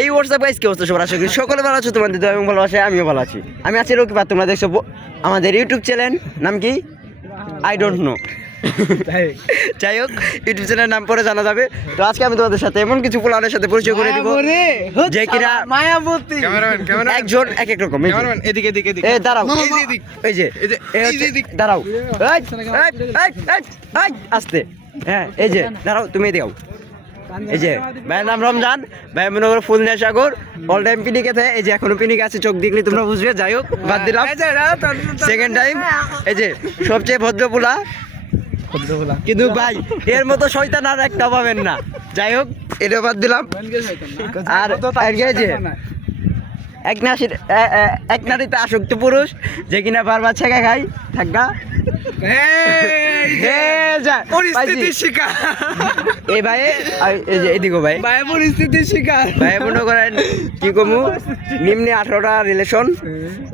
এই WhatsApp guys কি অবস্থা সবার, আশা করি সকলে ভালো আছো, তোমাদের দোয়া এবং ভালোবাসায় আমিও ভালো আছি। আমি আছি রকিবার, তোমরা দেখছো আমাদের ইউটিউব চ্যানেল নাম কি আই ডোন্ট নো, যাই হোক ইউটিউব চ্যানেলের নাম পরে জানা যাবে। তো আজকে আমি তোমাদের সাথে এমন কিছু প্ল্যানের সাথে পরিচয় করে দিব যে কিনা মায়াবতী একজন এক এক রকম। এদিকে এদিকে এদিকে এই দাঁড়াও, এই যে দাঁড়াও, আস্তে, হ্যাঁ এই যে দাঁড়াও, তুমি দেও। এই যে ভাইয়ের নাম রমজান, ভাই মনে করো ফুল সাগর, অল টাইম পিনিকে থাকে। এই যে এখনো পিনিকে আছে, চোখ দেখলে তোমরা বুঝবে। যাই হোক বাদ দিলাম, সেকেন্ড টাইম। এই যে সবচেয়ে ভদ্রপুলা, কিন্তু ভাই এর মতো শয়তান আর একটা পাবেন না। যাই হোক এটা বাদ দিলাম। আর এই যে এক নারীতে আসক্ত পুরুষ যে কিনা বারবার ছেঁকা খাই থাকা পরিস্থিতির শিকার। এই ভাই এই যে এদিকে ভাই পরিস্থিতির শিকার। ভাই মনে করেন কি কমু, নিম্নে 18টা রিলেশন,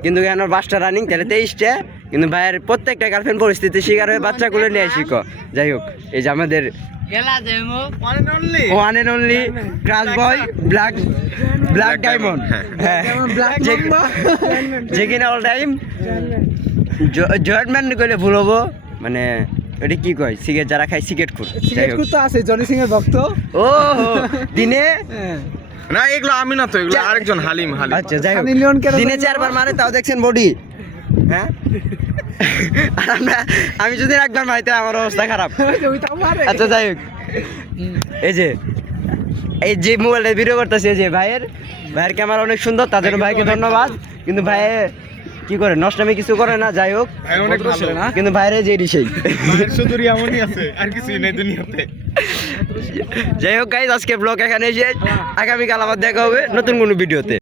কিন্তু আমার 5টা রানিং, তাহলে 23টা। কিন্তু ভাইয়ের প্রত্যেকটা গার্লফ্রেন্ড পরিস্থিতির শিকার হয়ে বাচ্চাগুলো নিয়ে শিখো। যাই হোক এই যে আমাদের one and only crush boy black diamond, যে কিনা অল টাইম জয়েন্টম্যান করলে ভুল হবো, মানে ওটা কি কয়, সিগারেট যারা খায় সিগারেট খুর। তো আছে জনি সিং এর ভক্ত। ও দিনে না এগুলো আমি না, তো এগুলো আরেকজন হালিম। আচ্ছা যাই হোক দিনে 4 বার মারে, তাও দেখছেন বডি। হ্যাঁ আর আমি যদি একবার মারিতে আমার অবস্থা খারাপ। আচ্ছা যাই হোক এই যে মোবাইলে ভিডিও করতেছে, যে ভাইয়ের ক্যামেরা অনেক সুন্দর, তার জন্য ভাইকে ধন্যবাদ। কিন্তু ভাই কি করে নষ্টমী কিছু করে না। যাই হোক কিন্তু বাইরে যে সেই যাই হোক গাইজ আজকে ব্লগ এখানে শেষ। আগামীকাল আবার দেখা হবে নতুন কোনো ভিডিওতে।